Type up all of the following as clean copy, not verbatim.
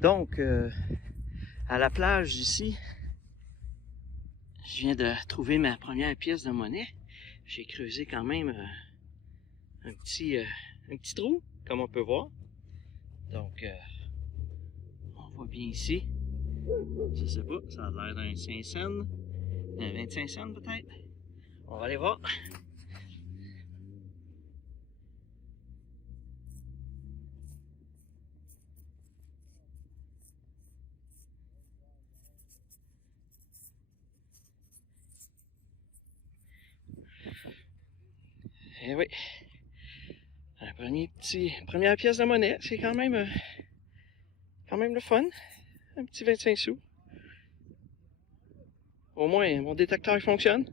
Donc, à la plage ici, je viens de trouver ma première pièce de monnaie. J'ai creusé quand même un petit trou, comme on peut voir. Donc, on voit bien ici. Je sais pas, ça a l'air d'un 5 cents, un 25 cents peut-être. On va aller voir. Eh oui, première pièce de monnaie, c'est quand même le fun. Un petit 25 sous. Au moins, mon détecteur fonctionne.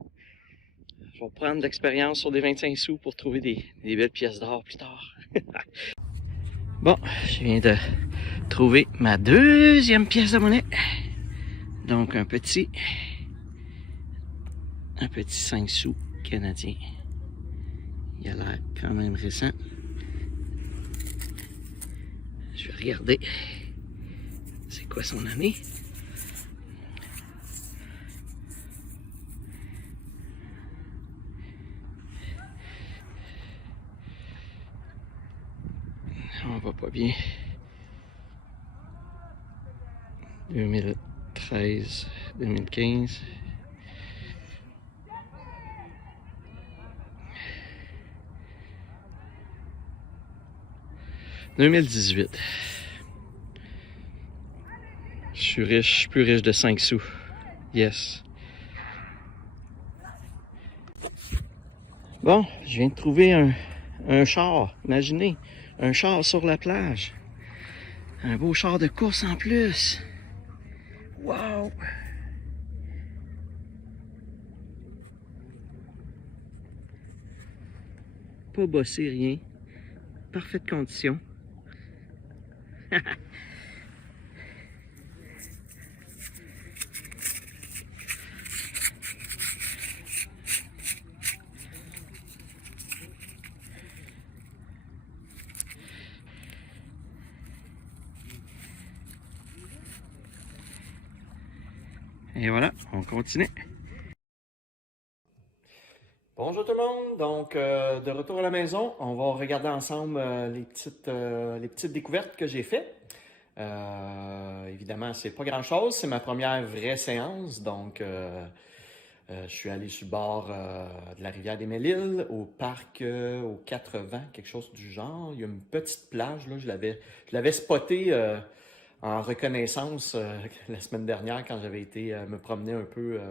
Je vais prendre de l'expérience sur des 25 sous pour trouver des belles pièces d'or plus tard. Bon, je viens de trouver ma deuxième pièce de monnaie. Donc, un petit 5 sous canadien. Il a l'air quand même récent. Je vais regarder c'est quoi son année. On va pas bien. 2013, 2015. « 2018. Je suis riche, plus riche de 5 sous. Yes. Bon, je viens de trouver un char. Imaginez, un char sur la plage. Un beau char de course en plus. Wow! Pas bossé, rien. Parfaite condition. Et voilà, on continue. Bonjour tout le monde, donc de retour à la maison, on va regarder ensemble les petites découvertes que j'ai faites. Évidemment, c'est pas grand-chose, c'est ma première vraie séance, donc je suis allé sur le bord de la rivière des Mille-Îles, au parc aux 80, quelque chose du genre. Il y a une petite plage, là, je l'avais spoté en reconnaissance la semaine dernière quand j'avais été me promener un peu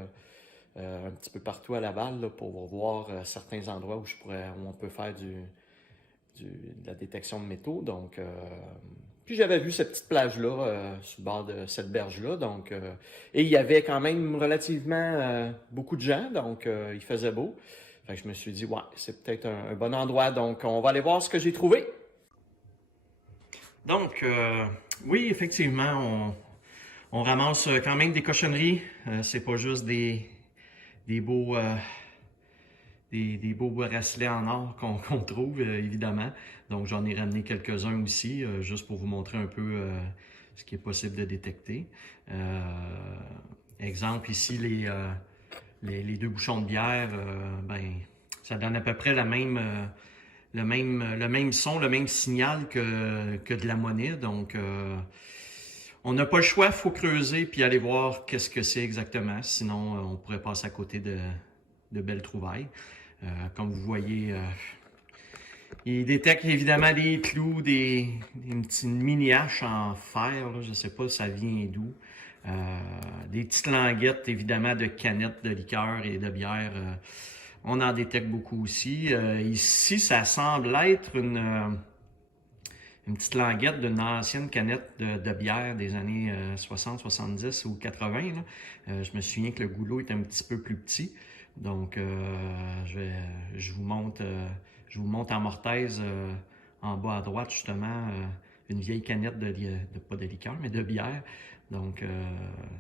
un petit peu partout à Laval là, pour voir certains endroits où on peut faire de la détection de métaux. Donc, puis j'avais vu cette petite plage-là, sur le bord de cette berge-là. Donc, et il y avait quand même relativement beaucoup de gens, donc il faisait beau. Fait que je me suis dit, ouais, c'est peut-être un bon endroit. Donc, on va aller voir ce que j'ai trouvé. Donc, oui, effectivement, on ramasse quand même des cochonneries. C'est pas juste des beaux, des beaux bracelets en or qu'on trouve, évidemment. Donc, j'en ai ramené quelques-uns aussi, juste pour vous montrer un peu ce qui est possible de détecter. Exemple, ici, les deux bouchons de bière, ben, ça donne à peu près le même son, le même signal que de la monnaie. Donc, on n'a pas le choix, il faut creuser puis aller voir qu'est-ce que c'est exactement. Sinon, on pourrait passer à côté de belles trouvailles. Comme vous voyez, il détecte évidemment des clous, une petite mini-hache en fer. Là, je ne sais pas ça vient d'où. Des petites languettes, évidemment, de canettes de liqueur et de bière. On en détecte beaucoup aussi. Ici, ça semble être une petite languette d'une ancienne canette de bière des années 60, 70 ou 80. Là. Je me souviens que le goulot est un petit peu plus petit. Donc, je vous montre en mortaise en bas à droite, justement, une vieille canette pas de liqueur, mais de bière. Donc,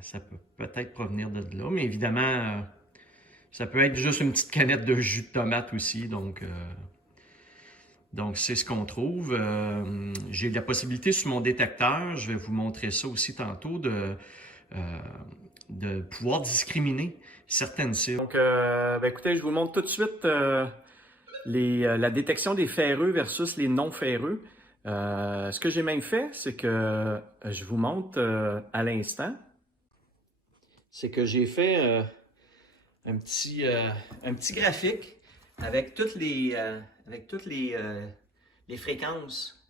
ça peut peut-être provenir de là. Mais évidemment, ça peut être juste une petite canette de jus de tomate aussi. Donc, Donc, c'est ce qu'on trouve. J'ai la possibilité sur mon détecteur, je vais vous montrer ça aussi tantôt, de pouvoir discriminer certaines cibles. Donc, écoutez, je vous montre tout de suite la détection des ferreux versus les non ferreux. Ce que j'ai même fait, c'est que je vous montre à l'instant. C'est que j'ai fait un petit graphique avec toutes les fréquences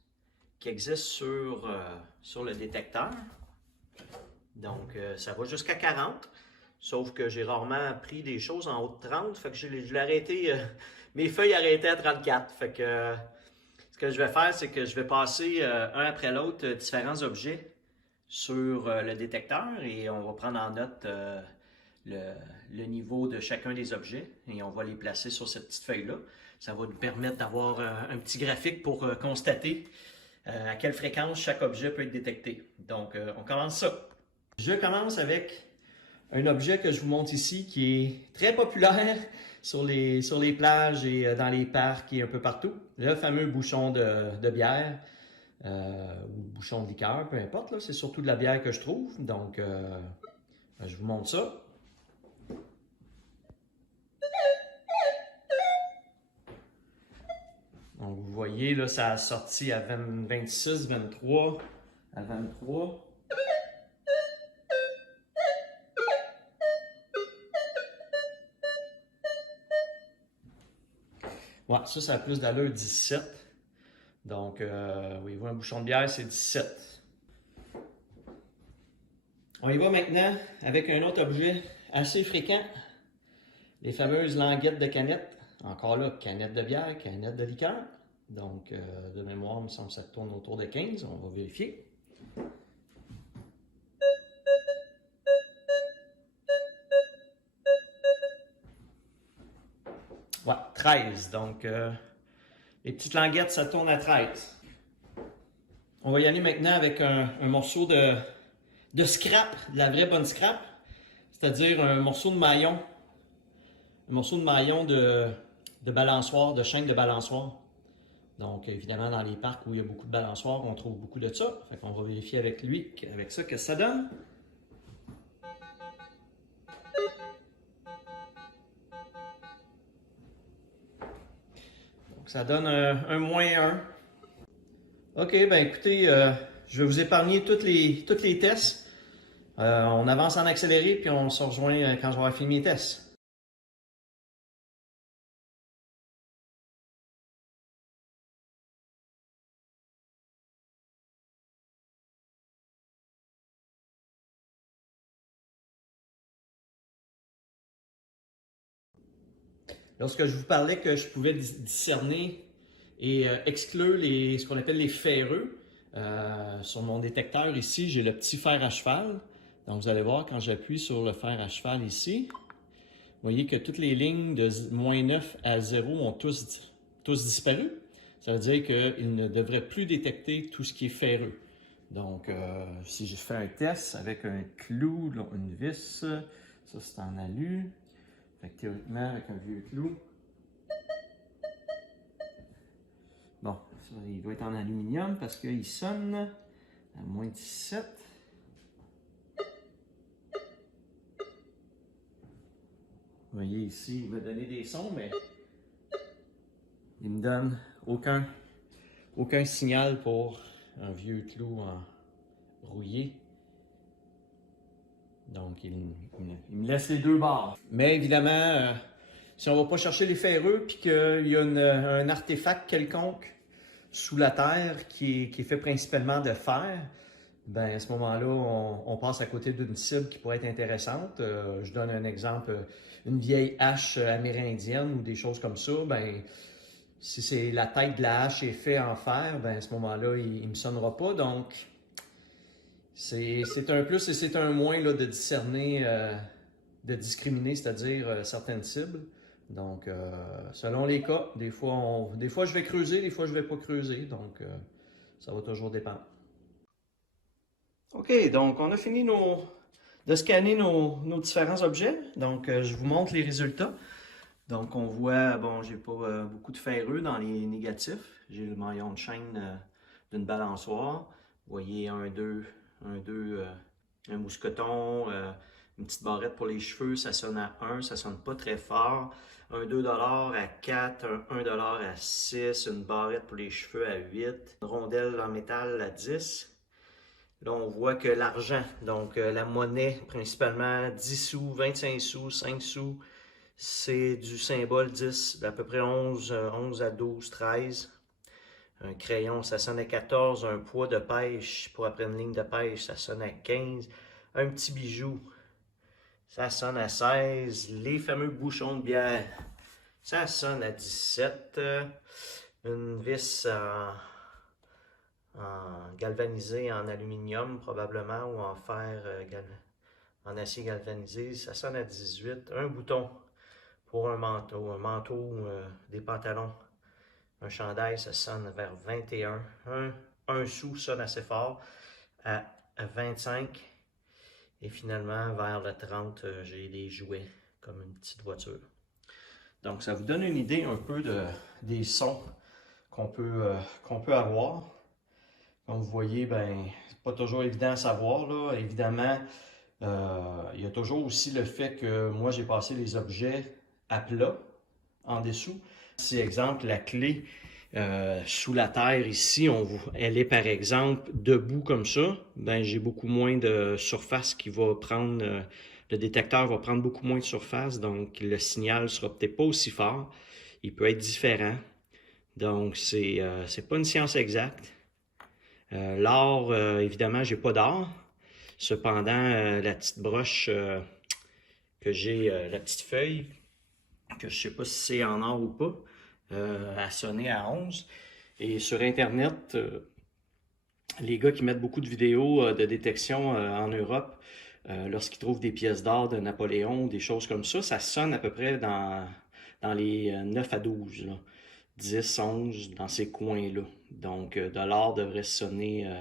qui existent sur le détecteur. Donc, ça va jusqu'à 40. Sauf que j'ai rarement pris des choses en haut de 30. Fait que je l'ai arrêté. Mes feuilles arrêtaient à 34. Fait que ce que je vais faire, c'est que je vais passer un après l'autre différents objets sur le détecteur et on va prendre en note le niveau de chacun des objets et on va les placer sur cette petite feuille-là. Ça va nous permettre d'avoir un petit graphique pour constater à quelle fréquence chaque objet peut être détecté. Donc, on commence ça. Je commence avec un objet que je vous montre ici qui est très populaire sur les plages et dans les parcs et un peu partout. Le fameux bouchon de bière ou bouchon de liqueur, peu importe. C'est surtout de la bière que je trouve. Donc, je vous montre ça. Donc, vous voyez, là, ça a sorti à 26, 23, à 23. Ouais, ça a plus d'allure 17. Donc, oui, un bouchon de bière, c'est 17. On y va maintenant avec un autre objet assez fréquent, les fameuses languettes de canette. Encore là, canette de bière, canette de liqueur. Donc, de mémoire, il me semble que ça tourne autour de 15. On va vérifier. Ouais, 13. Donc, les petites languettes, ça tourne à 13. On va y aller maintenant avec un morceau de scrap, de la vraie bonne scrap. C'est-à-dire un morceau de maillon. Un morceau de maillon de balançoire, de chaîne de balançoire. Donc, évidemment, dans les parcs où il y a beaucoup de balançoires, on trouve beaucoup de ça. Fait qu'on va vérifier avec lui, avec ça, qu'est-ce que ça donne. Donc, ça donne un -1. OK, ben écoutez, je vais vous épargner tous les tests. On avance en accéléré, puis on se rejoint quand je vais avoir fini mes tests. Lorsque je vous parlais que je pouvais discerner et exclure ce qu'on appelle les ferreux, sur mon détecteur ici, j'ai le petit fer à cheval. Donc vous allez voir, quand j'appuie sur le fer à cheval ici, vous voyez que toutes les lignes de -9 à 0 ont tous disparu. Ça veut dire qu'il ne devrait plus détecter tout ce qui est ferreux. Donc, si je fais un test avec un clou, une vis, ça c'est en alu. Fait que théoriquement, avec un vieux clou, bon, ça, il doit être en aluminium parce qu'il sonne à -17. Vous voyez ici, il va donner des sons, mais il ne me donne aucun signal pour un vieux clou rouillé. Donc, il me laisse les deux barres. Mais évidemment, si on ne va pas chercher les ferreux puis qu'il y a un artefact quelconque sous la terre qui est fait principalement de fer, ben à ce moment-là, on passe à côté d'une cible qui pourrait être intéressante. Je donne un exemple, une vieille hache amérindienne ou des choses comme ça. Ben, si c'est la tête de la hache est faite en fer, ben à ce moment-là, il ne me sonnera pas. Donc, c'est un plus et c'est un moins là, de discerner, de discriminer, c'est-à-dire certaines cibles. Donc, selon les cas, des fois je vais creuser, des fois je ne vais pas creuser. Donc, ça va toujours dépendre. OK, donc on a fini de scanner nos différents objets. Donc, je vous montre les résultats. Donc on voit, bon, j'ai pas beaucoup de ferreux dans les négatifs. J'ai le maillon de chaîne d'une balançoire. Vous voyez un 2, un mousqueton, une petite barrette pour les cheveux, ça sonne à 1, ça sonne pas très fort. Un 2$ à 4, un 1$ à 6, une barrette pour les cheveux à 8, une rondelle en métal à 10. Là, on voit que l'argent, donc la monnaie, principalement 10 sous, 25 sous, 5 sous, c'est du symbole 10, d'à peu près 11 à 12, 13. Un crayon, ça sonne à 14. Un poids de pêche pour après une ligne de pêche, ça sonne à 15. Un petit bijou, ça sonne à 16. Les fameux bouchons de bière, ça sonne à 17. Une vis en galvanisé en aluminium probablement ou en fer en acier galvanisé, ça sonne à 18. Un bouton pour un manteau, des pantalons, un chandail, ça sonne vers 21. Un sou sonne assez fort à 25. Et finalement, vers le 30, j'ai des jouets comme une petite voiture. Donc, ça vous donne une idée un peu des sons qu'on peut avoir. Comme vous voyez, ben, c'est pas toujours évident à savoir, là. Évidemment, il y a toujours aussi le fait que moi, j'ai passé les objets à plat en dessous. Si, exemple, la clé sous la terre ici, elle est par exemple debout comme ça, ben, j'ai beaucoup moins de surface qui va prendre, le détecteur va prendre beaucoup moins de surface, donc le signal sera peut-être pas aussi fort, il peut être différent. Donc, c'est pas une science exacte. L'or, évidemment, j'ai pas d'or. Cependant, la petite broche que j'ai, la petite feuille, que je sais pas si c'est en or ou pas, a sonné à 11. Et sur Internet, les gars qui mettent beaucoup de vidéos de détection en Europe, lorsqu'ils trouvent des pièces d'or de Napoléon, des choses comme ça sonne à peu près dans les 9 à 12, là. 10, 11, dans ces coins-là. Donc, de l'or devrait sonner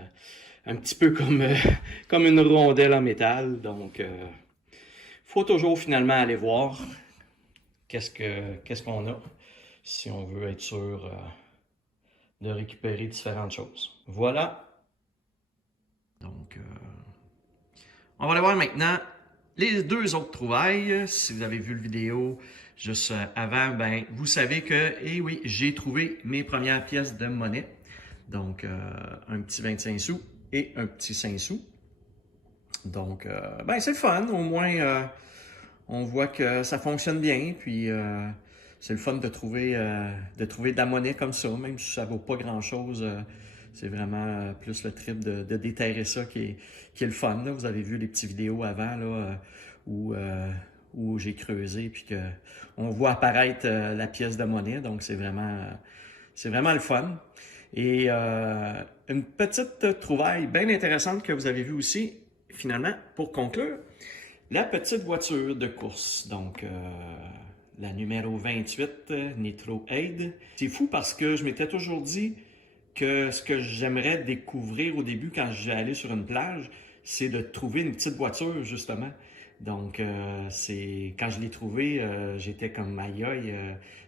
un petit peu comme une rondelle en métal. Donc, faut toujours finalement aller voir qu'est-ce qu'on a si on veut être sûr de récupérer différentes choses. Voilà. Donc, on va aller voir maintenant les deux autres trouvailles. Si vous avez vu la vidéo juste avant, ben, vous savez que, eh oui, j'ai trouvé mes premières pièces de monnaie. Donc, un petit 25 sous et un petit 5 sous. Donc, ben, c'est le fun. Au moins, on voit que ça fonctionne bien. Puis, c'est le fun de trouver de la monnaie comme ça, même si ça vaut pas grand-chose. C'est vraiment plus le trip de déterrer ça qui est le fun, là. Vous avez vu les petites vidéos avant là, où j'ai creusé puis que on voit apparaître la pièce de monnaie. Donc c'est vraiment le fun. Et une petite trouvaille bien intéressante que vous avez vue aussi, finalement, pour conclure, la petite voiture de course. Donc la numéro 28, Nitro Aid. C'est fou parce que je m'étais toujours dit que ce que j'aimerais découvrir au début quand j'allais sur une plage, c'est de trouver une petite voiture, justement. Donc, quand je l'ai trouvé, j'étais comme aïe aïe.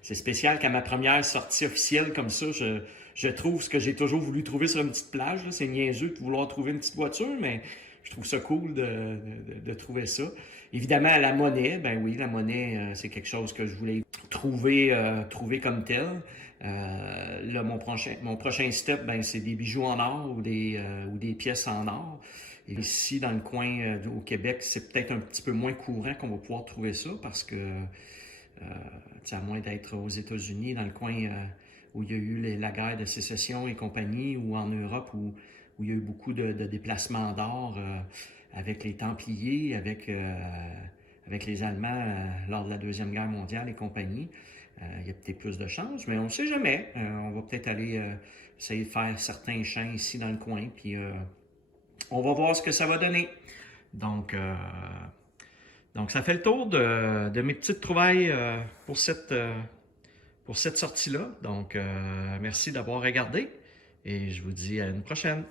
C'est spécial qu'à ma première sortie officielle comme ça, je trouve ce que j'ai toujours voulu trouver sur une petite plage. C'est niaiseux de vouloir trouver une petite voiture, mais je trouve ça cool de trouver ça. Évidemment, la monnaie, ben oui, la monnaie, c'est quelque chose que je voulais trouver comme tel. Là, mon prochain step, ben, c'est des bijoux en or ou des pièces en or. Et ici, dans le coin au Québec, c'est peut-être un petit peu moins courant qu'on va pouvoir trouver ça parce que, à moins d'être aux États-Unis, dans le coin où il y a eu la guerre de sécession et compagnie, ou en Europe où il y a eu beaucoup de déplacements d'or avec les Templiers, avec les Allemands lors de la Deuxième Guerre mondiale et compagnie. Il y a peut-être plus de chance, mais on ne sait jamais. On va peut-être aller essayer de faire certains champs ici dans le coin, puis on va voir ce que ça va donner. Donc ça fait le tour de mes petites trouvailles pour cette sortie-là. Donc, merci d'avoir regardé et je vous dis à une prochaine.